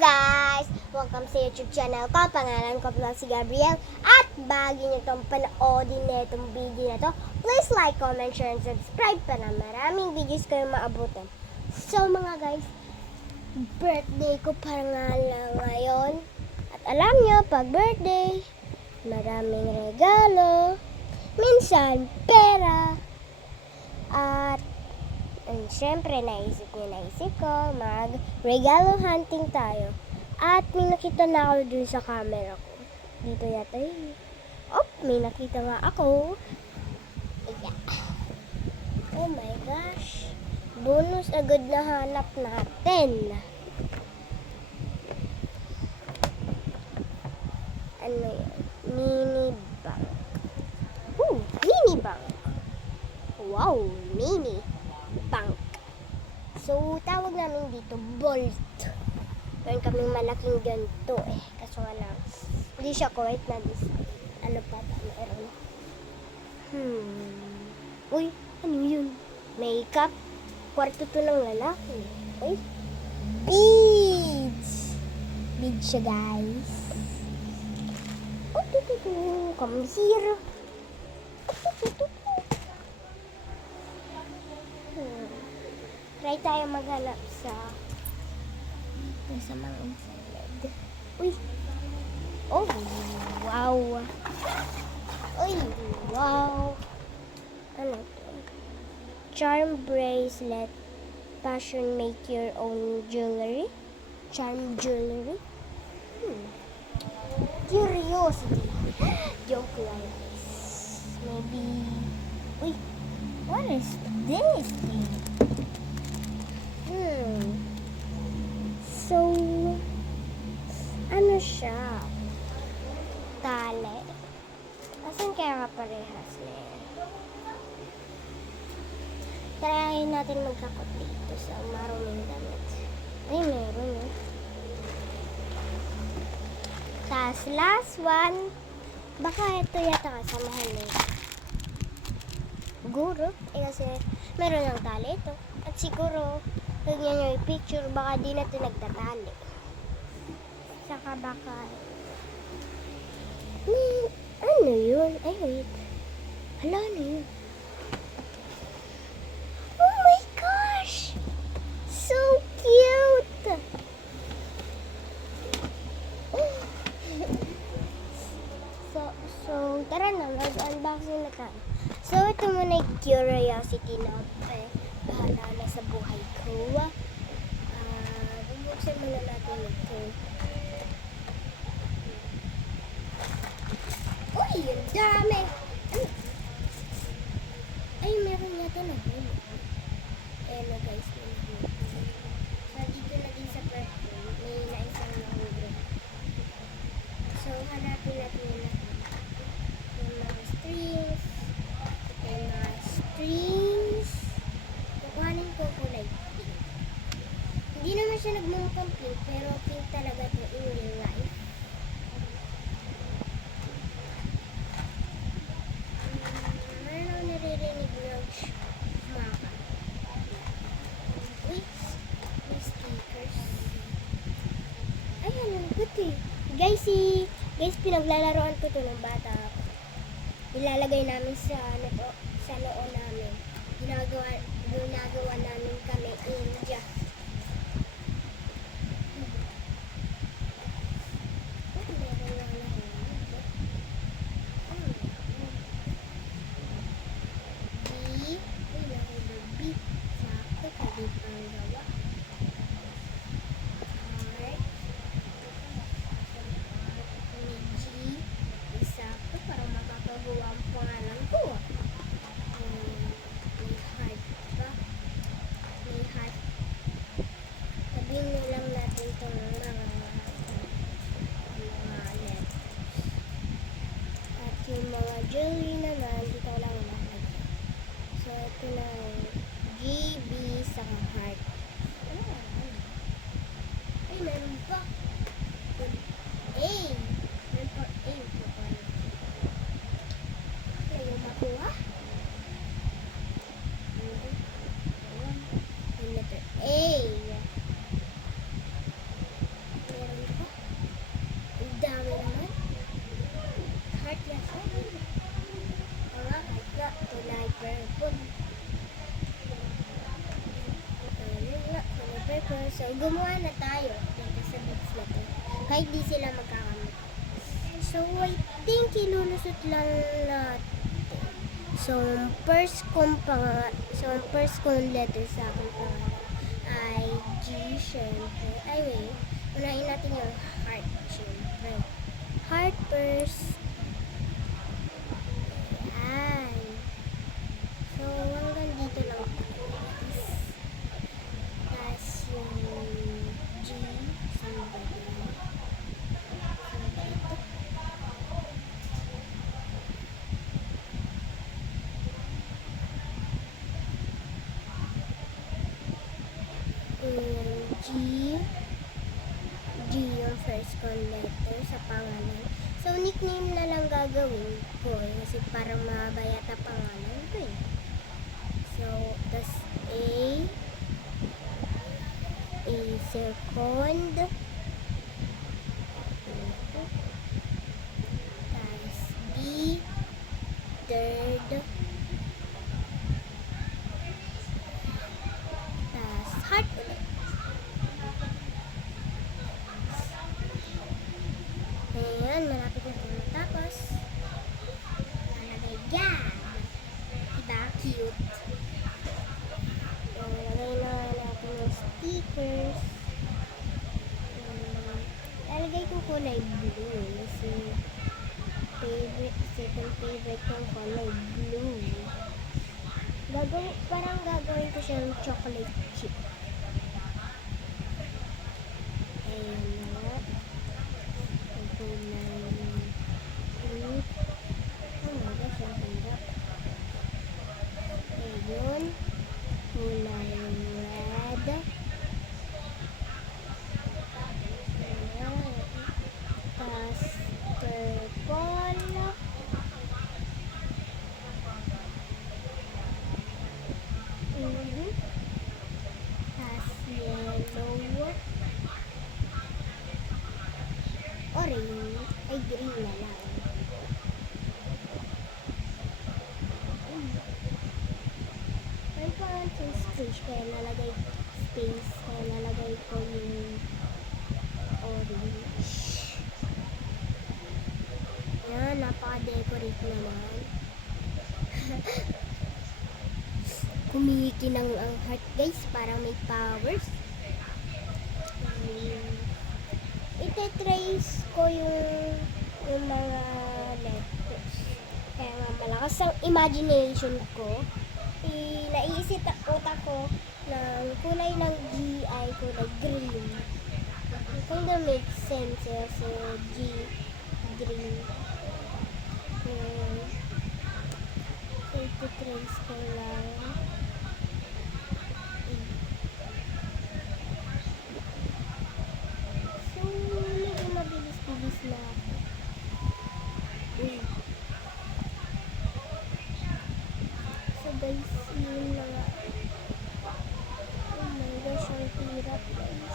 guys! Welcome sa YouTube channel ko. Pangalan ko lang si Gabriel. At bago nyo itong panoodin na itong video na to, please like, comment, share, and subscribe para maraming videos kayo maabutan. So mga guys, birthday ko pa nga lang ngayon. At alam nyo, pag birthday, maraming regalo, minsan pera, at syempre, naisip ko, mag-regalo hunting tayo. At may nakita na ako dun sa camera ko. Dito yata yun. Oh, may nakita nga ako. Yeah. Oh my gosh. Bonus agad na hanap natin. Ano yan? Mini bank. Mini bank. Wow, mini bank. So, tawag namin dito Bolt. Meron kaming malaking ganito eh. Kaso nga lang, hindi siya quite na this. Ano pa ba? Meron. Uy, ano yun? Makeup? Kwarto to ng lalaki. Uy. Beads! Beads siya, guys. Oh, come here. Try tayo maghanap sa mga inside. Uy! Oh, wow! Uy, wow! Ano to? Charm bracelet. Passion make your own jewelry. Charm jewelry. Curiosity. Joke lang. Maybe. Uy! What is this thing? So, ano siya? Tali. Asan kaya kaparehas na yan? Tarayin natin magkakot dito sa maruming damit. Ay, meron eh. Tapos, last one. Baka ito yata kasamahan na ito. Siguro. Kasi meron ng tali ito. At siguro, lagyan nyo yung picture, baka di na ito nagtatali. Saka baka, ano yun? Ay, wait. Hala, ano yun? Oh my gosh! So cute! So, tara na, mag-unboxing na tayo. So, ito muna yung curiosity na bahala na sa buhay ko. Bubuksan muna natin ito. Uy, ang dami! Ay, meron yata na huli. Ayan na guys, may huli. So, dito na din sa perfume, may naisang nahuli. So, hanapin natin yung lahat. Yung mga strings. Yung mga strings. Kukuhanin ko kulay pink. Hindi naman siya nagmumukhang pink, pero pink talaga ito in real life. Meron ako naririnig ng maka. Uy, may stickers. Ayan, ang puti. Guys, pinaglalaroan ko ito ng bata. Ilalagay namin sa loob namin. Ginagawa namin kami India. Sabihin lang natin itong mga letters. At yung mga jewelry naman, dito lang natin. So, ito na GB sa heart. Ay, meron pa. A. Meron pa A. Kaya yung makuha. Yung letter A. gumawa na tayo dito sa beats na to. Kahit di sila magkakamit. So, I think ilulusot lang natin. So, ang first kong letter sa aking pangalan ay G, syempre. Ay, wait. Unahin natin yung heart, syempre. Heart first. Ayan. So, hanggang dito lang tayo, guys. Tapos yung G, saan ba yun? G yung first kong letter sa pangalan. So, nickname na lang gagawin ko kasi parang mahaba yata pangalan ko eh. So, tas A second, tas B third, tas heart ulit. Ayan, malapit na tayo matapos. Lalagay yan. Diba? Cute. Lalagay na natin yung stickers. Lalagay ko kulay blue. Kasi second favorite kong kulay blue. Parang gagawin ko siyang chocolate chip. Ayan na. Ayun, kulay red. Tas purple. Tas yellow. Orange. Ay, green na lang. Space, kaya nalagay ko yung orange. Yan, napaka-decorate naman. Kumikinang ang heart, guys, parang may powers. Ite-trace ko yung mga letters. Kaya nga malakas ang imagination ko. Naiisip ang utak ko ng kulay ng G ay kulay green. Kung na make sense kasi G, green. So, ito-trace ko lang. So, medyo mabilis-bilis na ako. So, guys, yun na nga. Oh my gosh, ang hirap, guys.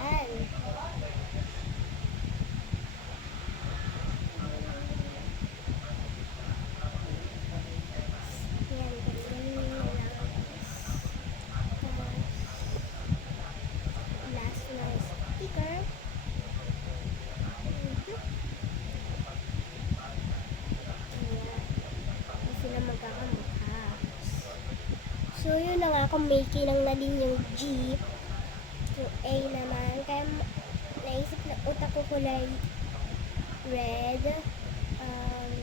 Ayan. Ayan, ganyan na lang, guys. Last na sticker. So, yun na nga, kung may kinang na din yung G, yung A naman, kaya naisip na utak ko kulay red, ang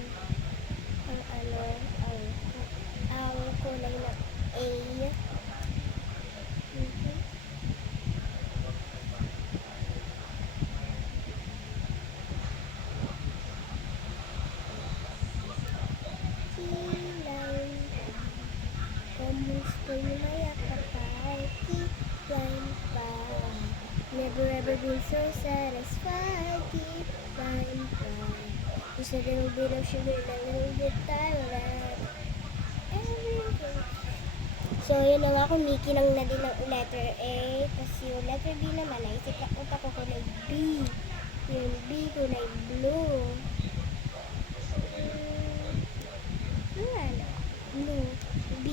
kulay na A, never ever been so satisfied. Keep flying by. Just a little bit of sugar and a little bit tired. Everything. So, yun na nga, kumikinang na din ng letter A. Kasi yung letter B naman, naisip na utak ko kulay B. Yung B kulay blue. Blue. B.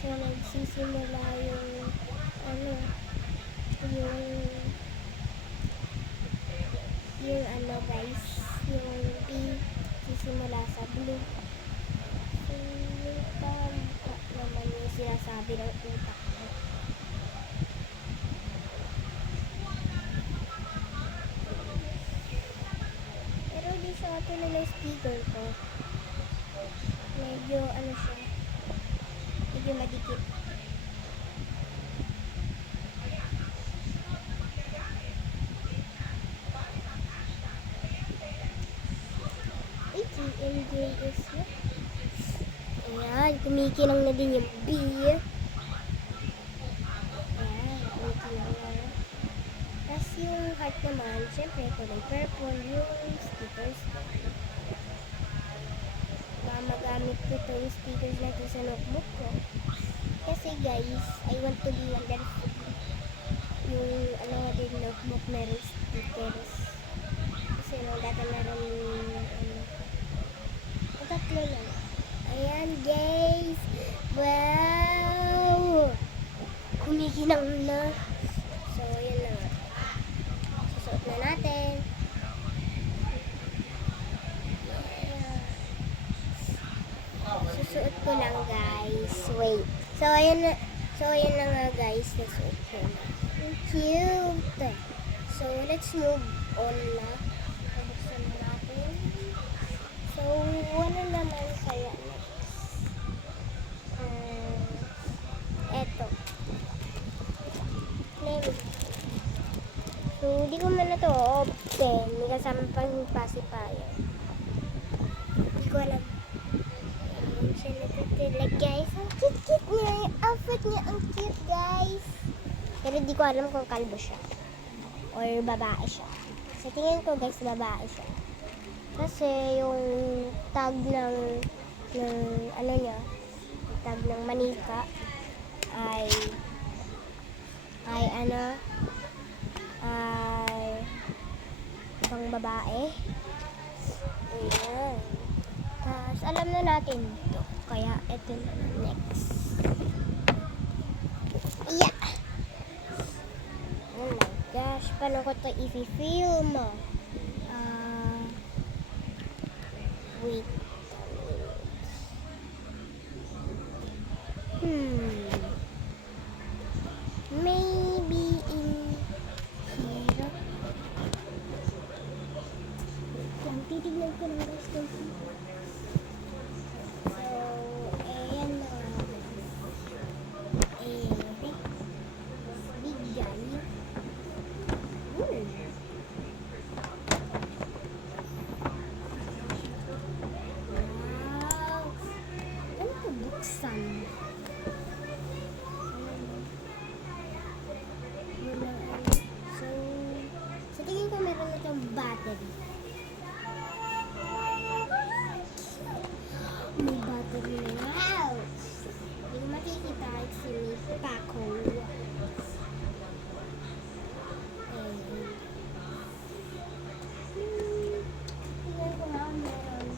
So, nagsisi magsisimula yung ano, yung ano guys, yung B sisimula sa blue. So, yung tama naman yung sinasabi ng utak ko. Pero di sa atin na ng speaker ko. Medyo ano siya, medyo madikit. TMJ is na. Ayan, kumikinang na din yung B. Ayan, kumikinang na. Tapos yung heart naman, syempre kulay purple yung stickers. Magamit ko to yung stickers na to sa notebook ko. Kasi guys, I want to be wonderful. Yung ano din notebook meron stickers. Kasi nung dati meron tatlo lang. Ayan guys. Wow! Kumikinang na. So, yun na nga. Susuot na natin. Susuot ko lang guys. Wait. So, ayan na nga guys. Nasuot ko na. Cute! So, let's move on na. Pabuksan na natin. So, ano naman kaya next? Eto. Name. So, di ko muna to open. May kasama pang pacifier. Di ko alam. Siya natitilag guys. Ang cute-cute niya. Yung outfit niya ang cute guys. Pero di ko alam kung kalbo siya. Or babae siya. Sa tingin ko guys, babae siya. Kasi yung tag ng ano niya, yung tag ng manika ay pang babae. Ayan. Tapos alam na natin ito. Kaya ito na next. Yeah! Oh my gosh, paano ko ito i-film? Wait. Maybe in here. Yan, titignan ko ng guys. So, ayan na. Big guy. Buksan. So, sa tingin ko meron na itong battery. May battery na house. Hindi ko makikita kasi may pako. Tingnan ko nga meron.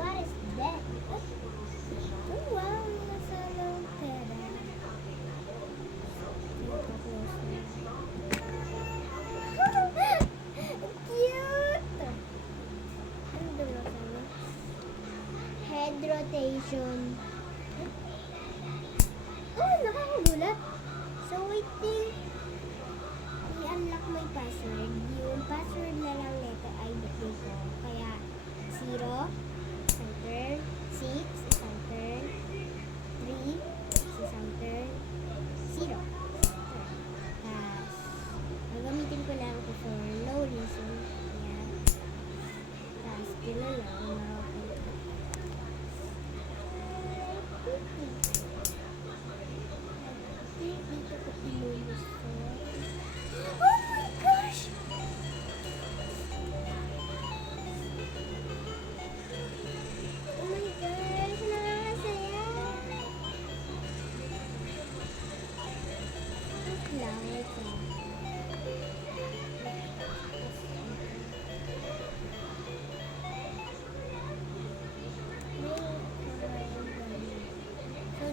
What is that? Oh wow, nasa ng pera. Cute! Ano doon na? Head rotation. Oh, nakakagulat. So, waiting. I-unlock my password. Yung password na lang nito ay bigay ko. Kaya, 0, isang turn, 6, isang turn, 3, isang turn, 0. Tapos, gagamitin ko lang ito for no reason. Ayan. Tapos, gano'n lang. Dito ko ilulus ko. Oh my gosh! Oh my gosh! Nakakasaya! Wait lang, wait lang. So,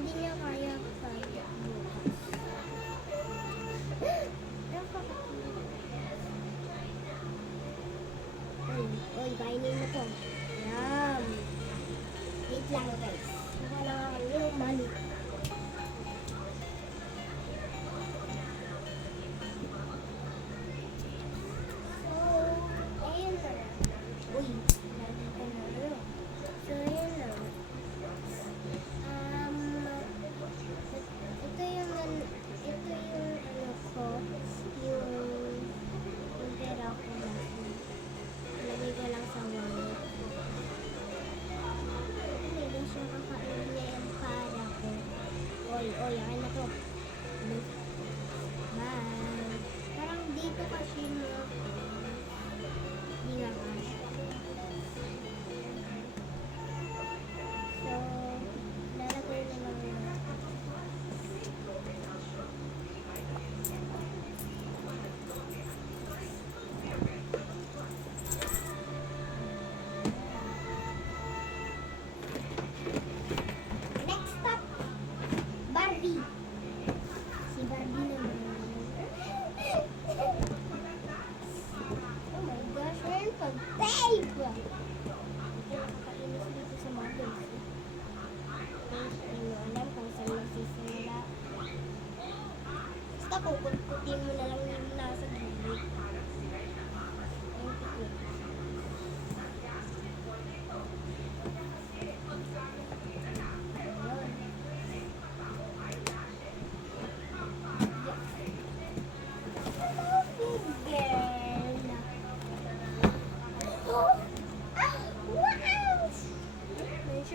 basta kukuntutin mo na lang yung nasa gilid. Yung tikit.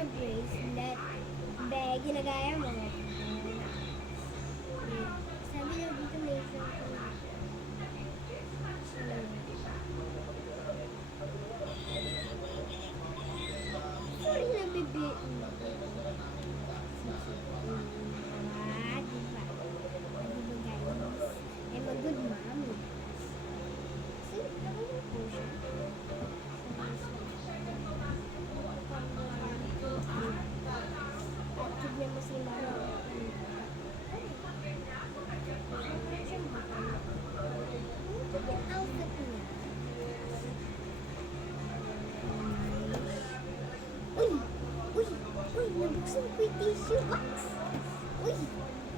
Bracelet. Bag, ginagaya mo. Sabi na dito may sorry na bebe. Diba? Diba guys? I'm a good mom. See, nakita po siya. At tignan mo si mama. Yung outfit niya. Uy! Uy! Uy! Nabuksan ko yung tissue box! Uy!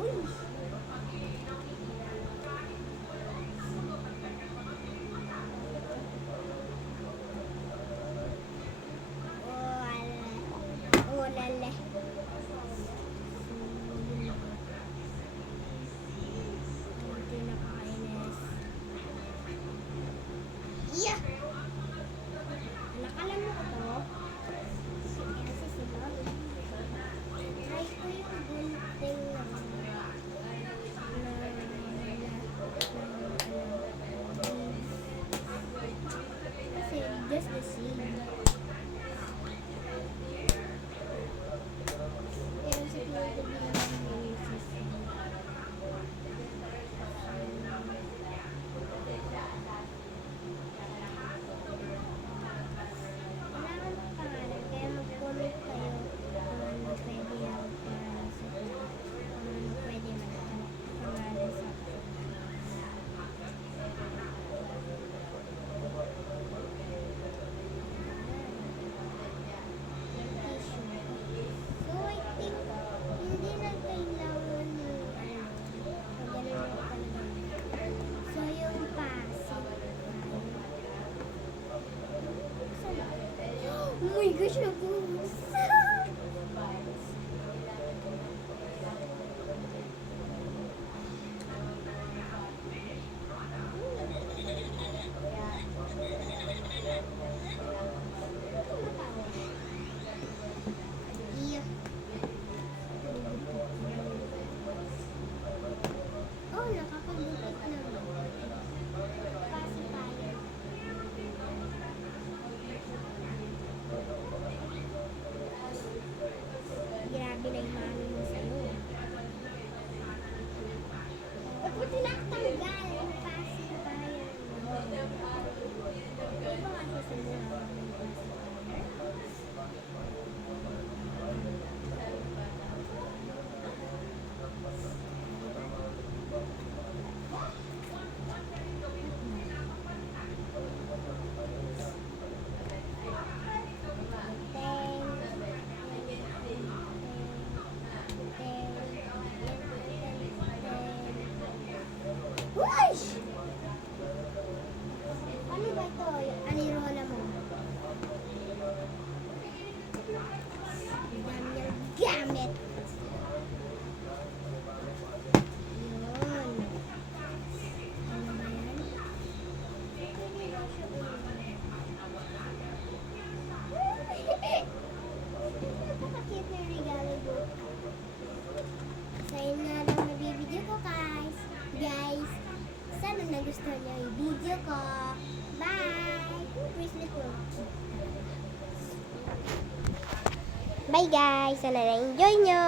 Uy! Olala. Hindi nakakainis. Yeah! Nakalam mo ko to? Kasi si Mommy. Try ko yung gunting kasi just the same. Pero siguro din yung system. Kailangan ng pangalan, kaya mag-comment kayo kung ano pwede yung pangalan sa kung ano pwede pangalan sa so I think hindi na kailangan yung ganun yung talaga. So yung passive. Oh my gosh, nabubos. Yeah. Oh, nakapagbukas naman. Pacifier. Grabe na yung mami mo sa'yo. Ba't mo tinatanggal yung pacifier mo? Di ba kasi sa mga yung pacifier? Whoosh! Ano ba ito? Ano yung rola mo? Ang dami niyang gamit. Yun. Ano ba yan? Pwede ba siya napaka-cute na yung regalo book. So yun nga lang na video ko guys. Sana nagustuhan niyo yung video ko. Bye! Bracelet ko. Bye guys! Sana na-enjoy nyo!